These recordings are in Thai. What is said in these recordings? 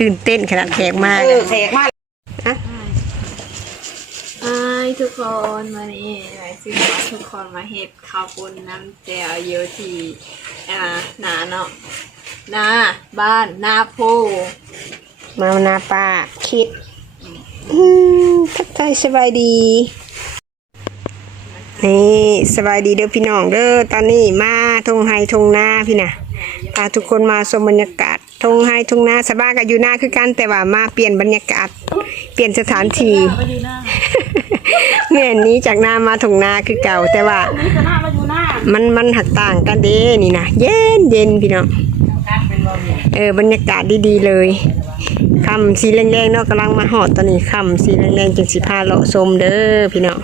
ตื่นเต้นขนาดแขกมากเออแขกมากไอ้ทุกคนวันนี้หมายถึงว่าทุกคนมาเฮ็ดข้าวปุ้นน้ำแจ่วเยอะที่อ่าหนาเนาะนาบ้านนาโพมาหนาป้าคิดอืมทักทายสบายดี นี่สบายดีเด้อพี่น้องเด้อตอนนี้มาทงไฮทงนาพี่น่ะ พาทุกคนมาชมบรรยากาศทงไฮทงนาสบ้ากับอยู่หน้าคือกันแต่ว่ามาเปลี่ยนบรรยากาศ เปลี่ยนสถานที่แม่นนี้จากนามาทงนาคือเก่า แต่ว่ามันมันหักต่างกันเด้นี่นะเย็นเย็นพี่น้องเออบรรยากาศดีๆเลยคำสีแรงๆเนาะกำลังมาหอดตอนนี้คำสีแรงๆจึงสิพาเลาะชมเด้อพี่น้อง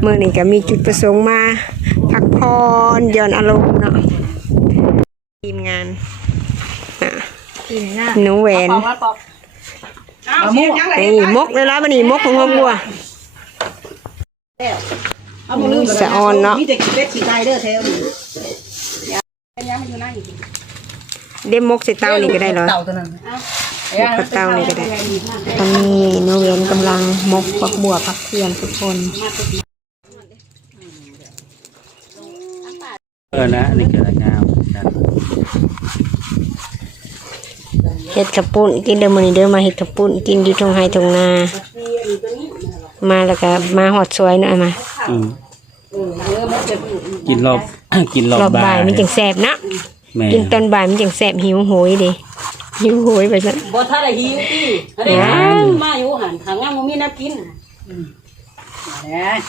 เมื่อนี้ก็มีจุดประสงค์มา พักผ่อนย่อนอารมณ์เนาะ ทีมงานอะกินน่ะหนูแหวนปอกมาปอกเอาหมูยังไงนี่มกเลยละบันนี้มกของพ่อบัวเอาหมูลืมสะออนเนาะมีแต่ขี้เป็ดขี้ไก่เด้อแถวนี้ยังมันอยู่นั่นอยู่เด้มกใส่เต้านี่ก็ได้เหรอเต่าตัวนั้นมกกับเต้านี่ก็ได้ตอนนี้หนูเวนกำลังมกผักบัวผักเทียนทุกคนเออนะนี่เกิดงามกัน เห็ดกระปุ่นกินเดิมอนี้เดิมมาเห็ดกระปุ่นกินอยู่ตรงไฮตรงนา มาแล้วก็มาหอดสวยหน่อยมา อืมกินรอบ กินรอบรอบบ่ายมันจังแสบนะแม่กินตอนบ่ายมันจังแสบหิวโหยดิหิวโหยไปซะบ่ถ้าได้หิวตี้อะไรยังมาอยู่หันทางงามบ่มีน้ำกิน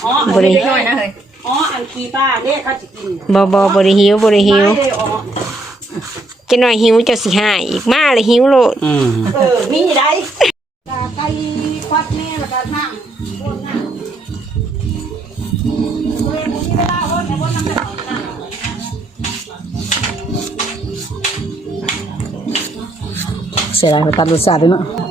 อ๋อบ่ได้อ๋ออันขี้ป้าเด้เขาจะกินบ่บ่บ่ได้หิวบ่ได้หิวไม่ได้อ๋อ จะหน่อยหิวเจ้าสิหายอีกมาเลยหิวโลดอืมเออมีได้ไก่ควัดแม่แล้วก็นั่งบนนั่งเฮ้ยมึงมีเวลาวนเนี่ยวนนั่งได้นั่งเสียดายไปตัดรสชาติด้วยเนาะ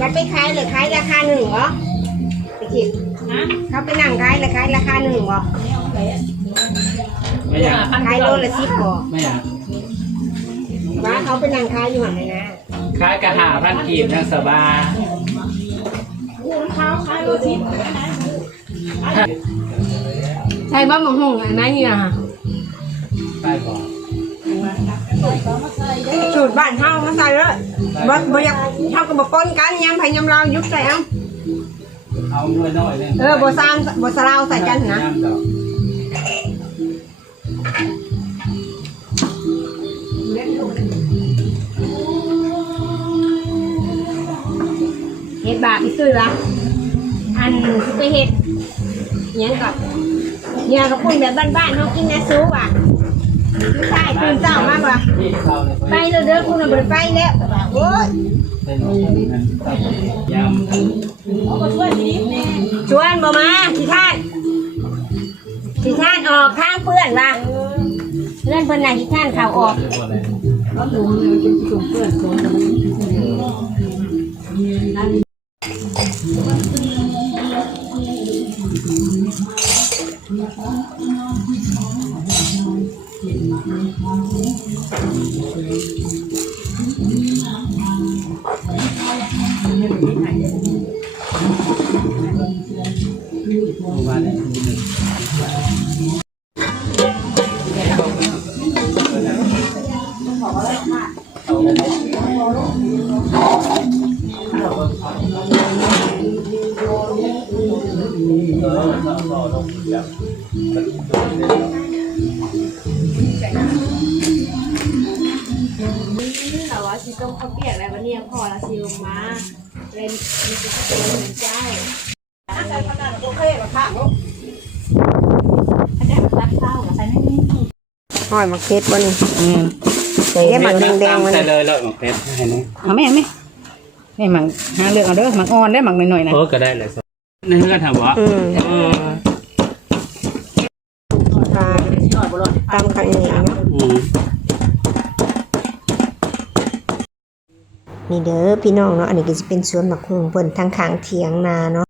ไปว่าไปขายเลยขายราคาหนึ่งเหรอไปคิดเขาไปนั่งขายเลยขายราคาหนึ่งเหรอไม่อยากขายโลละสิบเหรอไม่อยากว่าเขาไปนั่งขายอยู่หันเลยนะค้ายกระหาพันกีบทั้งสบายใช่บ้านมงหงอันนั้นเนี่ยค่ะไปก่อน สูตรบ้านเฮามาใส่เลยบ่บ่อยากเฮาก็บ่ปนกันยำไผยำลาวยุบใส่เอาเอาหน่วยน้อยเลยเออบ่ซามบ่สลาวใส่กันนะำดอกเฮ็ดบาปอีกคือละอันสิไปเฮ็ดหยังกับเนี่ยก็พุ่นแบบบ้านๆเฮากินนะซูอะ ผู้ชายตื่นเช้ามาบ่ที่าไปเด้อเด้อคุณน่ะบ่ได้ไปแล้วโอ้ยเป็นยชวนบ่มาสิท่านสิท่านออกข้างเพื่อนว่ะเพื่อนเพิ่นน่ะสิท่านเขาออกม แต่ว่าชิต้มข้าเปียกแล้ววันนี้พอละชิลมาเป็นมีเป็นข้าวเหมือนเจ้าโอเคมาข้างลูกอาจารย์รักเต้าใส่ไม่มีหอยมาเก็ดบ่นี่อืม ใส่เก็บหมักแดงๆมันใส่เลยเลยหมกเพชรให้นี่เอาไหมเอาไหมนี่หมังหาเลือกเอาเด้อหมังอ่อนได้อหมังหน่อยๆนะเออก็ได้แหละในเพื่อนถามว่าอืมเออปลาตามกันนี่เนาะอืมนี่เด้อพี่น้องเนาะอันนี้ก็จะเป็นสวนหมักฮุงเพิ่นทางข้างเถียงนาเนาะ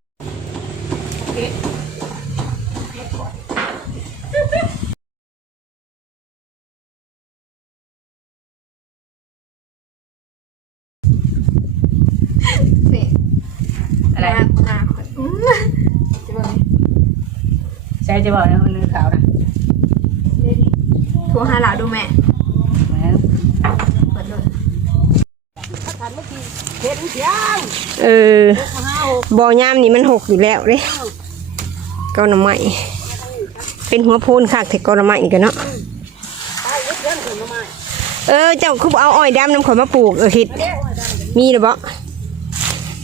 อะไรหน้าคนอื้อจะบอก ใช่ จะบอกนะมันเนื้อขาวนะโทรหาเราดูแม่แหมเปิดเลยเห็นเสียงเออเฮาบ่อยามนี่มันหกอยู่แล้วเด้เกาหน่อไม้เป็นหัวโพนคักแต่เกาหน่อไม้นี่กันเนาะไปเฮ็ดเรื่องคนมาเออเจ้าคือบ่เอาอ้อยดำน้ำข่อยมาปลูกเออเฮ็ดมีหรือบ่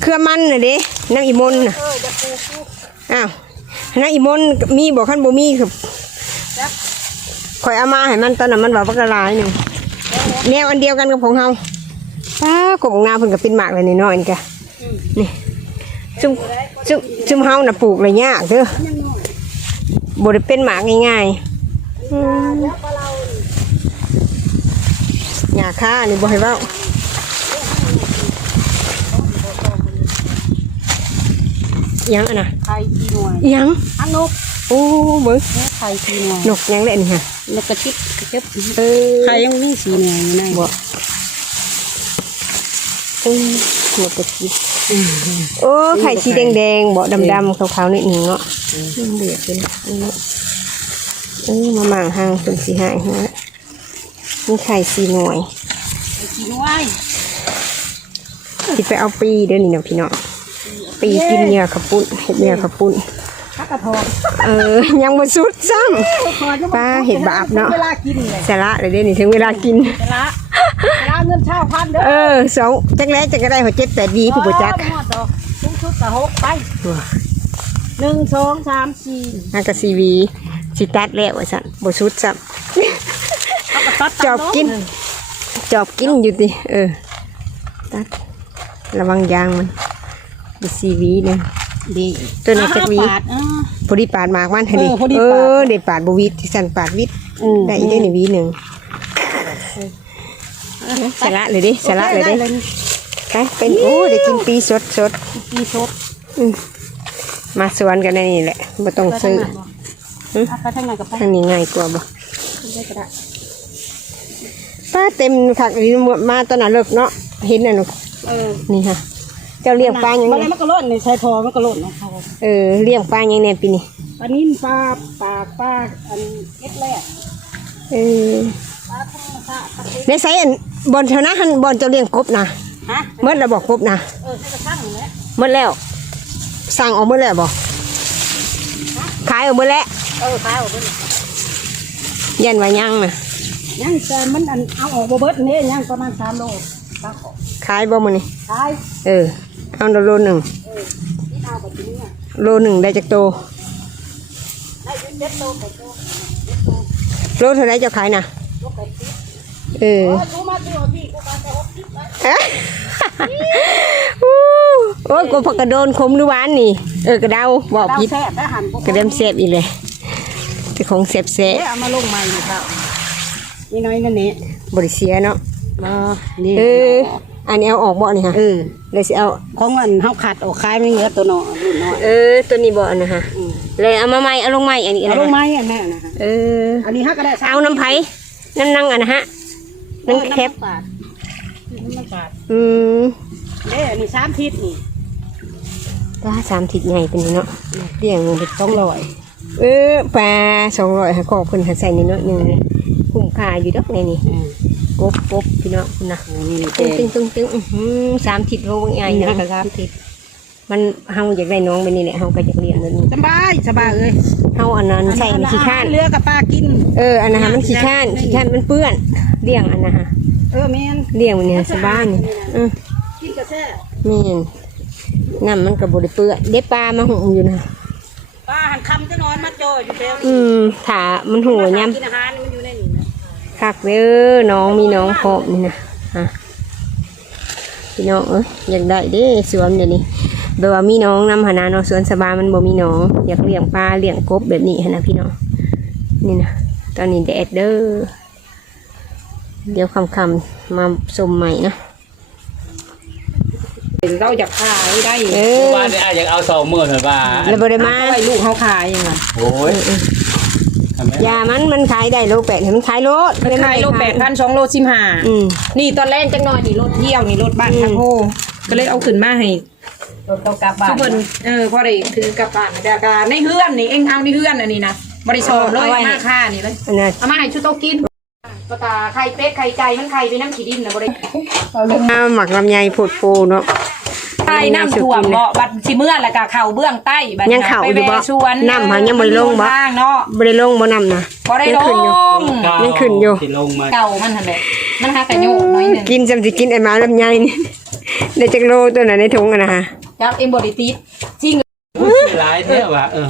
เครือมันน่ะเด้นางอีมนต์น่ะเออจะปลูกปลูกอ้าว นางอีมนต์มีบ่คันบ่มีคือข่อยเอามาให้มันตอนนั้นมันว่าบักละลายหนึงแนวอันเดียวกันกับของเฮาป้ากบของนาเพิ่นก็เป็นหมากเลยนี่น้อยนี่กะนี่ซุมซุมซุมเฮาน่ะปลูกเลยยากเด้อบ่ได้เป็นหมากง่ายๆอืมหญ้าค่านี่บ่ให้เว้าอิห ยังอะนะไข่ขี้หน่วยอิหยังอันนกโอ้เบิ่งไข่ขี้หน่วยนกยังเล่นค่ะนกกระติกกระเจ็บเออไข่ยังมีสีหน่วยอยู่ในบ่อืมนกกระจิบโอ้ไข่สีแดงๆบ่ดำๆขาวๆนิดหนึงเนาะเดือดเป็นอันนี้เออมาหมางหางเป็นสีหายฮะมีไข่สีหน่วยไข่ขี้หน่วยสิไปเอาปีเด้อนี่เนาะพี่เนาะ ปีกินเหยื่อขับปุ้นเห็ดเหยื่อขับปุ้นพักกระทองเออ ยังบ่สุดซ้ำป้าเห็ดบาปเนาะเวลากินเลยสาระเลยเด้อนี่ถึงเวลากินเวลาเวลาเงินเช่าพันเด้อเออสองจักแรกจักก็ได้หัวเจ็ดแปดวีผู้บ่จักเออหมดดอกสูงสุดกะหกไปหนึ่งสองสามสี่ฮักกะซีวีสิตัดแล้วว่าซั่นบ่สุดซ้เอากระตัดำจอบกิน จอบกินอยู่ติเออตัดระวังยางมัน ดิซีวีหนึงดีตัวไหนจักหวีปาดอ่าพอดีปาดหมากมันหั่นดิเออพอดีเอปาดอได้ปาดบ่วิดที่สั่นปาดวิดอืมได้อีกได้นี่วีหนึงสาระเลยดิสาระเลยเด้ได้ไปเป็นโอ้ได้กินปีสดสดปีสดๆมาสวนกันในนี่แหละบ่ต้องซื้อเอาไปทางไหนกับไปทางนี้ง่ายกว่าบ่ได้ก็ได้ป้าเต็มคักอีหมดมาตอนนั้นเลิกเนาะเห็นน่ะหนูเออนี่ค่ะเจ้าเลี้ยงปลายังมันไงมันก็ล่นในชายทอมันก็ล่นของเขาเออเลี้ยงปลายังไงปีนี้ปลานิ่มปลาปลาปลาอันเอ็ดแรกเออปลาธรรมชาติปลาเอ็ดในไซอันบอลเท่านะหันบอลเจ้าเลี้ยงกบนะฮะเมื่อเราบอกกบนะเออใช้กระทั่งนี่แหละเมื่อแล้วสั่งออกเมื่อแล้วบอกขายออกเมื่อแล้วเออขายออกไปเลยยันว่ายังนะยังแต่มันอันเอาออกบ่เบิดนี่ยังประมาณสามโลปลาขอขายบ่มื้อนี้ขายเออ เอาโลหนึ่งเออที่เอาแบบนี้อะโลหนึ่งได้จากโตได้เป็นเจ็ดโลแปดโลโลเท่าไรเจ้าขายนะโลแปดสิบเออเออกูมาตัวพี่กูมาแต่หกสิบไปเอ๊ะอู้โอ้ยกูพักกระโดนคมหรือหวานนี่ เออกระเดาบอกเราผิดแซ่บได้หั่นพวกระเดมเสบอีกเลยแต่ของเสบเสบเอ๊ะเอามาลงใหม่อยู่ครับนี่น้อยนั่นนี่บริเสียเนาะมานี่เออ อันนี้เอาออกบ่นี่ฮะเออเลยสิเอาของมันเฮาขัดออกขายไม่เหลือตัวน้อยรุ่นน้อยเออ ตัวนี้บ่อันนะฮะอืมเลยเอามาใหม่เอาลงใหม่อันนี้เอานะลงฮะไม้อันแน่นะคะเอออันนี้ฮักก็ได้เอาน้ำไผ่น้ำนั่งอันนะฮะนั่งแคบน้ำปาดน้ำปาดอืมเด้อันนี้สามทิศนี่ถ้าสามทิศใหญ่เป็นนี่เนาะเลี้ยงเด็กต้องลอยเออปลาสองร้อยค่ะขอบคุณค่ะใส่นิดหน่อยหนึงนี่ คุ้มค่าอยู่ดอกในนี่อืมกบกบพี่น้องคุณนะนี่นี่ตึเต็งตึงตึงตึงอื้อหือสามทิศโลกใหญ่นี่นะนะสามทิศมันเฮาอยากได้น้องไปนี่แหละเฮาก็อยากเลี้ยงนั่นนี่สบายสบายเลยเฮาอันนั้นใส่มันขี้ข้านเรือกับปลากิน เอออันนั้นฮะมันขี้ข้านขี้ข้านมันเปื้อนเลี้ยงอันนะฮะเออแม่นเลี้ยงมันเนี่ยสบายนี่อือ กินกระแซ่แม่นน้ำมันก็บ่ได้เปื้อนเด็ปลามาหุงอยู่นะปลาหันคำจะนอนมาโจอยู่เดียวอืมถ้ามันหัวยามกินอาหารมันอยู่ในนี่นะ คักเด้อน้องมีน้องพร้อมนี่นะฮะพี่น้องเอ้ยอยากได้เด้สวนเดี๋ยวนี้แบบว่ามีน้องนำหนนาเนาะสวนสบายมันบ่มีน้อง อยากเลี้ยงปลาเลี้ยงกบแบบนี้หั้นนะพี่น้องนี่นะตอนนี้แดดเด้อเดี๋ยวค่ำๆมาชมใหม่เนาะเราอยากขายได้เออว่าเนี่ยอาจจะเอาสองหมื่นหรือเปล่าแล้วบ่ได้มาไว้ลูกเขาขายยังไงโอ้ยทำไม ยามันมันขายได้โลแปดให้มันขายโลมันขายโลแปดพันสองโลสิบห้าอืมนี่ตอนแรกจังหน่อยนี่รถเที่ยวนี่รถบ้านทางโฮก็เลยเอาขึ้นมาให้รถเขากลับบ้าทุนกคนเออพอได้คือกลับบ้านแต่ก็ในเฮือนนี่เองเอาในเฮือนอันนี้นะบริชอบเลยเอามาค่านี่เลยอันนั้นเอามาให้ชุดโตกินปตาไข่เป็ดไข่ไก่มันไข่ไปน้ำขี้ดินนะบริน้ำหมักลำไยผดโฟเนาะ ไข่น้ำท่วมเบาะบัดสิเมื่อแล้วก็เข่าเบื้องใต้บัดยังเข้าไปอยู่บ่แวะสวนน้ำหายังบ่ได้ลงบ่ทางเนาะบ่ได้ลงบ่นำนะบ่ได้ลยังขึ้นอยู่งยังขึ้นอยู่ที่ลงมาเก่ามันหั่นแหละมันหากระโยกน้อยหนึงกินจำสิกินไอ้หมาลำไยนี่ได้จักโลตัวไหนะในถุงอะนะฮะจับเอ็มบอดี้ติดจริงร้ายเนี่ยว่ะเออ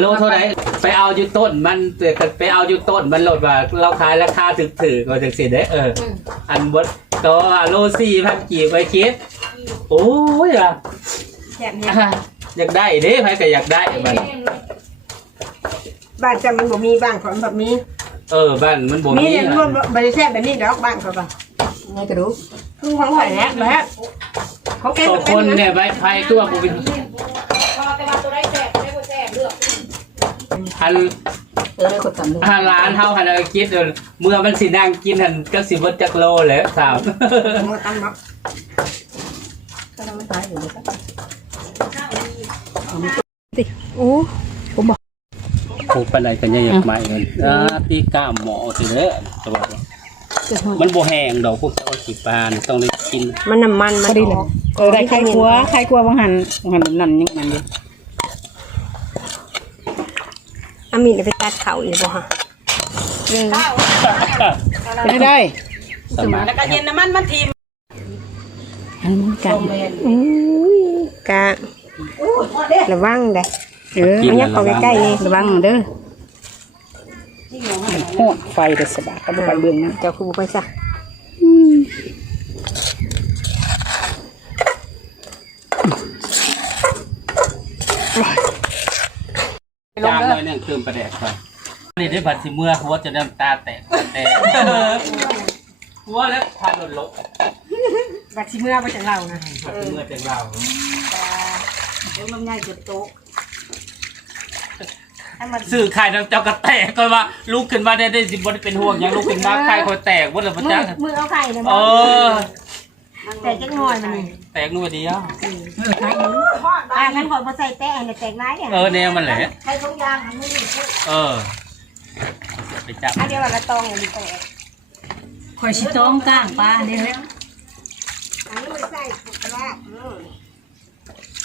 โลเท่าไหร่ไปเอาอยู่ต้นมันแต่ไปเอาอยู่ต้นมันโหลดว่า เราขายราคาถึกถือก็จังสิได้เออออันบดตัวโลสี่พันกี่ไปคิด โอ้ยอะแซ่บเนี่ยอะอยากได้เด้ใครก็อยากได้มันบ้านจำมันบ่มีบ้านของแบบนี้เออบ้านมันบ่มีมีเนี่ยอะรวมบริษัทแบบนี้ดอกบ้านเขาป่ะไงก็รู้คือของข่อยแล้วแบบเขาแก้ต่อคนเนี่ยใบไผ่ตัวกูเป็น อกอันเออได้คนตำเลยอาร้านเฮาหันเอาคิดเดี๋ยวเมื่อมันสินั่งกินหันก็สิเบดจักโลแล้วสาวมาตำมักก็ต้องตายอยู่เลยครับโอ้ผูกปานใดกันยังอยากมาเงินอ่าตีกล้ามหมอสิเด้อจะบอกว่ามันบ่แห้งดอกพวกเจ้าสิปานต้องได้กินมันน้ำมันมันออกเออได้ไข่กลัวไข่กลัวบางหันบางหันนั่นยังมันอยู่ อามีนไปตัดเขาอีกบ่ฮะไม่ได้สมัครแล้วก็เย็นน้ำมันมันทีมอันมันกันอืมกะระวังเด้เออมันยักเข้าใกล้ๆนี่ระวังเด้อโหดไฟเด็ดสบายก็บ่ไปเบื้องนั้นเจ้าคือบ่ไปซะ จางหน่อยหนึงเติมประแดกไปนี่ได้บัดสิเมื่อหัวจะน้ำตาแตกแตกหัวแล้วพาหล่นลกบัดสิเมื่อไปจังเรานะบัดสิเมื่อจังเราเดี๋ยวมันง่ายเกิดโต๊ะสื่อขายน้ำเจ้ากระแตกก็ว่าลูกขึ้นมาได้ได้สิบ่ได้เป็นห่วงหยังลูกขึ้นมาขายคอยแตกบ่ได้บ่จักมือเอาไข่นะเออ แต่จังหน่อยมันนี่แตกนู่นเดียวอ่างั้นขอบ่ใส่แป้งแต่แตกไม้เนี่ยเออแนวมันแหละใส่ทุกอย่างอันนี้เออไปจับอันเดียวละตองอันนี้แตกข่อยชิต้องก้างปลาเนี่ยเลยอันนี้มันใส่กระลาบอืม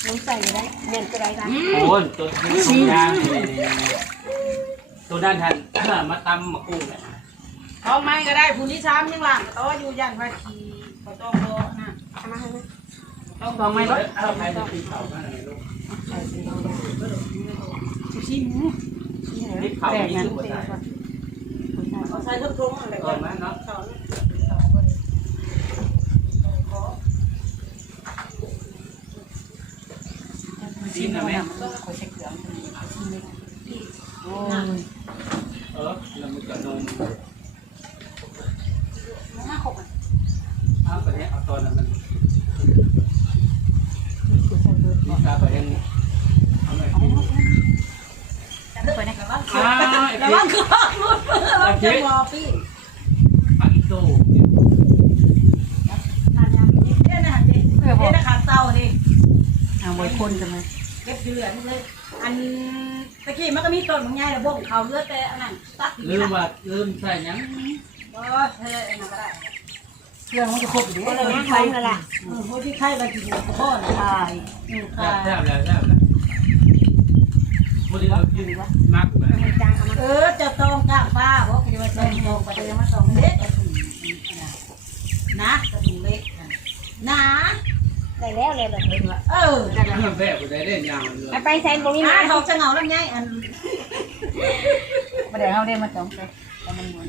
มันใส่อยู่ได้เม่นก็ได้ค่ะโอ้ยตัวนี้สองอย่างนี่ตัวด้านทันมาตำมากุ้งเนี่ยเอาไม้ก็ได้ผู้ที่ช้ำยังหลังโต๊ะอยู่ยันพาคี ต้องบอกไม้รถเอาไปในปีเขาบ้างเลยลูกชิมนี่เขามีสุดใจเอาใส่ทุกตรงอะไรเอก็อมาเนาะชิมนะแม่เออแล้วมันจะนมเอาไปเนี่ยเอาตอนนั้นมันนี่ตาไปเองเอาไปกินอ่า ระวังคือพ่อมือเราจะมอพี่ปักตู้เนี่ยนะเด็กเนี่ยนะขาเต้านี่เอาไว้คนจะมเก็บเดือนเลย อันตะกี้มันก็มีต้นบางใหญ่ระบบเขาเลือดแต่อันนั้นตัดลืมว่าลืมใส่ยังก็เธออันนั้นก็ได้เครื่องมันจะครบอยู่ก็เลยไม่ใครกันล่ะโอ้ยที่ใครมากินกับพ่อนะใช่ใช่แซ่บแล้วแซ่บแล้ว มากกว่าเออจะต้องกล้าป้าเพราะคิดว่าจะมองไปเจอมาสองเล็กนะกระถุงเล็กนะได้แล้วเลยแบบนี้ว่าเออแซ่บแบบได้เล่นยาวเลยไปใส่บ่มีนี่มามาเขาจะเหงาแล้วไงอันประเดี๋ยวเอาได้มาจ้องไปแล้วมันหมุน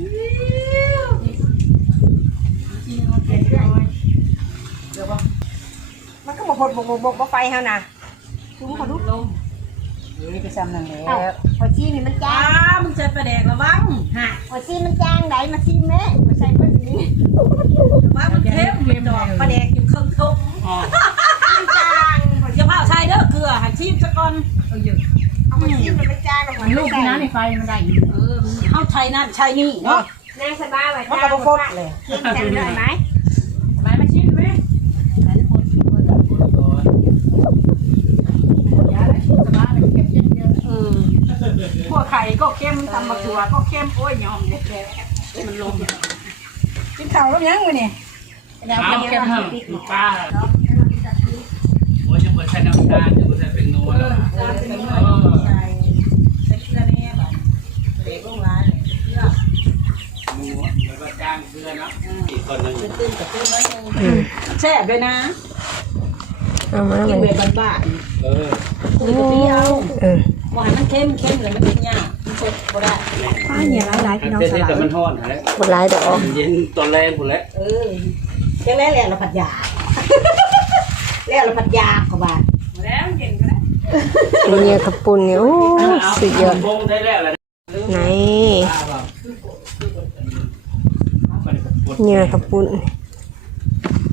พดบกบกบกบ่ไปเฮานะถุงขอดูลง เฮ้ยไปซ้ำนั่นแหละเอ้าพอจี้นี่มันจ้าจาง มึงใส่ประแดกระวังฮะพอจี้มันจางไหนมาซิแม่มาใส่เบิ่งนี้ว่ามันเข้มมันดอกประแดกอยู่เครื่องทุกอ๋อมันจางอย่าเผาใช่เด้อเกลือหันชีพซะก่อนเอาอยู่เอามาซิมันจางลงมาลูกที่น้ำในไฟมันได้อยู่เออเข้าไทยนั่นใช่นี่เนาะนางสบายไว้มันก็บ่ฟดเลยเค็มจังเลยไหม ทำไมมาชิมไหม พว กไข่ก็เข้มตำบักถั่วก็เข้มโอ้ยยอมเด็ดมันลงกินข้าวแล้วยังวะเนี่ยเอาแก้มเพิ่มป้าโอ้ยยังบ่ใช้น้ำตาลยังบ่ใช้เป็นนัวแล้วจานเป็นน้อยใส่ใส่เกลือแน่แบบเด็กลงร้านเกลือหมูแล้วก็จ้างเพื่อนเนาะอีกคนหนึงตื้นกับตื้นน้อยนึงแซ่บด้วยนะ เอามากินเลแบบยบ้าน เออๆคุยกับพี่เอาเออว่าให้มันเข้มเข้มเลยมันเป็นยากมันสดบ่ได้ป้าเนี่ยหลายๆพี่น้องเส้นสนี้ลาแต่ยมันทอดหาแล้วบ่หลายดอก เย็นตอนแรงหมดแล้วเออแค่แรกแหละเราผัดยาแล้วเราผัดยาก็บ้านแล้วเย็นก็ได้เนี่ยกระปุ่นเนี่ยโอ้สุดยอดโบงได้แล้วแหละไหนป้าบอกไปกับปวดเนี่ยกระปุ่น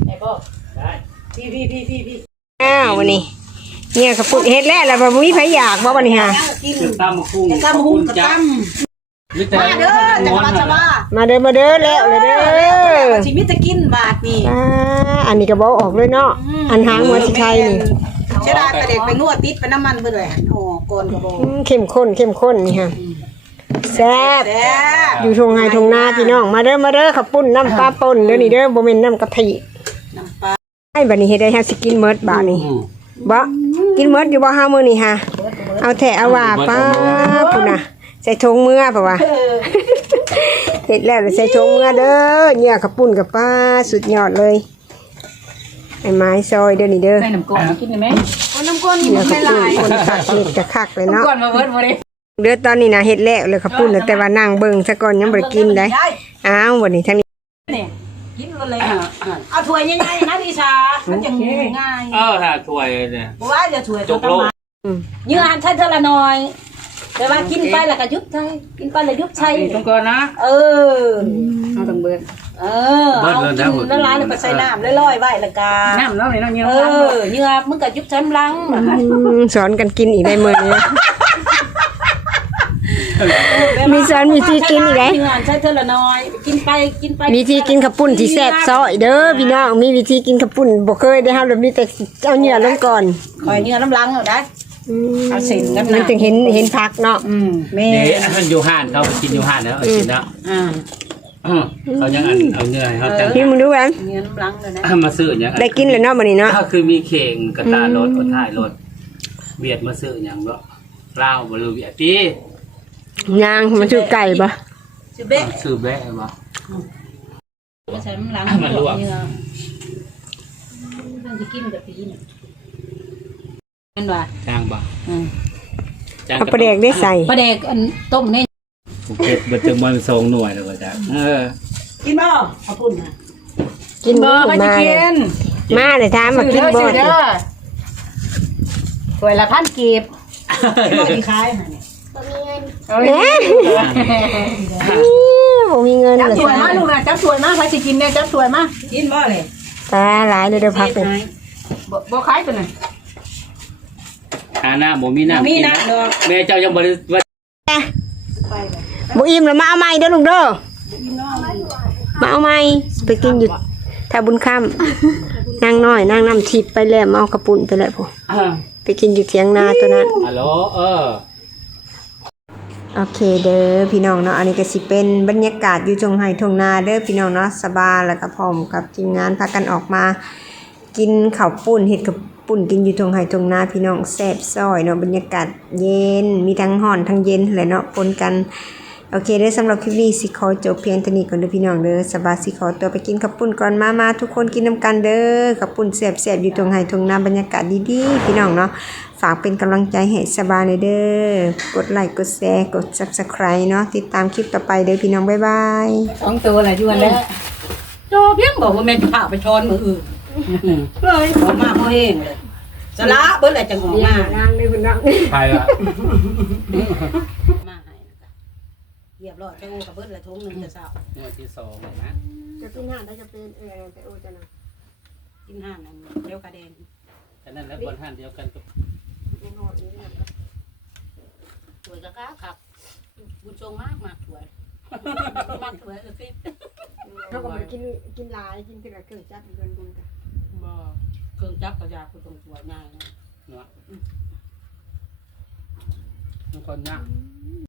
ไหนบอกได้พี่พี่พี่พี่พี่อ้าววันนี้ เนี่ยกระปุ่นเฮ็ดแล้วแล้วบ่มีไผอยากบ่วันนี้ฮะกินคือตั้มคุ้งจะตั้มหุ้งกับตั้มมาเด้อจังหวัดชวามาเด้อมาเด้อแล้วเลยเด้อชีวิตจะกินบาทนี่อ่าอันนี้ก็บ่ออกเลยเนาะอันหางหัวสิไข่นี่เชดาแต่เด็กไปนวดติดไปน้ำมันเพื่อนแหวนอ๋อก่อนกระบอกอืมเข้มข้นเข้มข้นนี่ฮะแซ่บแซ่บอยู่ทงไห้ทงนาพี่น้องมาเด้อมาเด้อข้าวปุ้นน้ำปลาป่นเด้อนี่เด้อบ่แม่นน้ำกะทิน้ำปลาไอ้บัดนี้เฮ็ดได้ฮะสิกินเมิดบาดนี้บ่ กินเมิดอยู่บ่ห้ามื้อนี่ฮะ เอาแท้เอาว่าป้าพุ่นน่ะ ใส่ถุงมือป่ะวะเออเฮ็ดแล้วแล้วใส่ถุงมือเด้อเนี่ยข้าวปุ้นกับป้าสุดยอดเลยไอ้ไม้ซอยเด้อนี่เด้อใส่น้ำก้อนกินได้ไหมคนน้ำก้นเนี่ยข้าวปุ้นคนคักเฮ็ดจะคักเลยเนาะก้อนมาเวิร์ดมาเลยเด้อตอนนี้น่ะเฮ็ดแล้วเลยข้าวปุ้นน่ะแต่ว่านั่งเบิ่งซะก่อนยังบ่ได้กินได้อ้าววันนี้ทางนี้เนี่ยกิน เลยเอาถ้วยยังไงนะดิชามันจะง่ายเออถ้าถ้วยเนี่ยบอกว่าจะถ้วยจกโลกอืมเนื้อหันใช้เท่าละน้อย แต่ว่ากินไปแล้วก็ยุบใช่กินไปแล้วยุบใช่ตรงก้อนนะเออเอาตรงเบิร์ดเออเอากินแล้วร้านไปใส่น้ำลอยๆไว้ละกาน้ำเนาะเลยเนาะเยอะเอมากอเนื้อมึงก็ยุบชั้นลังอืมสอนกันกินอีกได้มื้อนี้ มีสอนวิธีกินอีกไหมเนื้อใช้เท่าละน้อย กินไปกินไปวิธีกินข้าวปุ้นที่แซ่บซอยเด้อพี่น้องมีวิธีกินข้าวปุ้นบ่เคยได้เฮาเลยมีแต่เอาเนื้อลงก่อนคอยเนื้อน้ำลังเอาได้อืมเอาสินน้ำมันจึงเห็นเห็นผักเนาะอืมแม่นี่มันอยู่ห้านเขาไปกินอยู่ห้านแล้วเอากินแล้วอ่าอืมเขายังอันเอาเนื้อให้เขาจังพี่มึงดูกันเนื้อน้ำลังเลยนะมาซื้ออย่างได้กินแล้วเนาะมื้อนี้เนาะถ้าคือมีเข่งกระตารถกระถ่ายรถเวียดมาซื้ออย่างก็เล่าวบริเวียดพี่ ย่างมันชื่อไก่บ่สิเบ๊ะซื้อแบะมาก็ใช้น้ำลังมันลวกเนื้อมันจะกินกับปีนี่เป็นว่าจ้างบ่อืมจ้างเอาปลาแดกได้ใส่ปลาแดกอันต้มเนี่ยผมเก็บบันทึกมันทรงหน่วยแล้วก็จ้ะเออกินบ่เอาปุ่นนะกินเบอร์ก็จะมากินมาเลยถามมากินบ่ซื้อเด้อถ้วยละพันกีบไม่ได้ขายนะ เนี่ยเอ๊ะบ่มีเงินจับเลยถ้วยมาลูกนะจับถ้วยมาใครจะกินเนี่ยจับถ้วยมากินบ่เลยตาหลายเลยเด้อพักนี่บ่บ่ขายตัวไหนหาหน้าบ่มีหน้ามีนะดอกแม่เจ้ายังบริว่าไปเลยบ่อิ่มแล้วมาเอาใหม่เด้อลุงเด้อมาเอาใหม่ไปกินอยู่ถ้าบุญค่ำนางน้อยนางน้ำทิพย์ไปแล้วมาเอากระปุ่นไปแล้วพออ่าไปกินอยู่เถียงนาตัวนั้นฮัลโหลเออ โอเคเด้อพี่น้องเนาะอันนี้ก็สิเป็นบรรยากาศอยู่ตรงไห้ทงนาเด้อพี่น้องเนาะสบายแล้วก็พร้อมกับทีมงานพากันออกมา กินข้าวปุ้นเห็ดกับปุ่นกินอยู่ทงไห้ทงนาพี่น้องแซ่บซอยเนาะบรรยากาศเย็นมีทั้งห่อนทั้งเย็นเลยเนาะปนกัน โอเคเด้อสำหรับคลิปนี้สิขอจบเพียงเท่านี้ก่อนเด้อพี่น้องเด้อสบายสิขอตัวไปกินข้าวปุ้นก่อนมามาทุกคนกินน้ำกันเด้อข้าวปุ้นแซ่บๆอยู่ตรงไห้ตรงนาบรรยากาศดีๆพี่น้องเนาะฝากเป็นกำลังใจให้สบายเลยเด้อกดไลค์กดแชร์กด subscribe เนาะติดตามคลิปต่อไปเด้อพี่น้องบ๊ายบายสองตัวอะไรอยู่อันแล้วโจเพียงบอกว่าแม่จะพาไปช้อนมืออื่นเลยออกมาพอเองเลยสละเบิ้ลอะไรจังออกมางานเลยคุณน้องใครอะมาให้นะคะ เรียบร้อยจังกับเบิ้ลละทงหนึ่งจะเศร้างวดที่สองเลยนะจะกินห่านได้จะเป็นเออแต่โอจะนะกินห้านั่นเดียวกระเด็นฉะนั้นแล้วบนหันเดียวกันกับไม่หอดนี้นะถวยกะก้าครับบุญชงมากมากถวยมากถวยเออฟิปเขาก็มากินกินหลายกินแต่ละเครื่องจัดเงินบุญกันบ่เครื่องจักรกระยาคุณตรงถวยง่ายนะเนาะทุกคนเนี่ย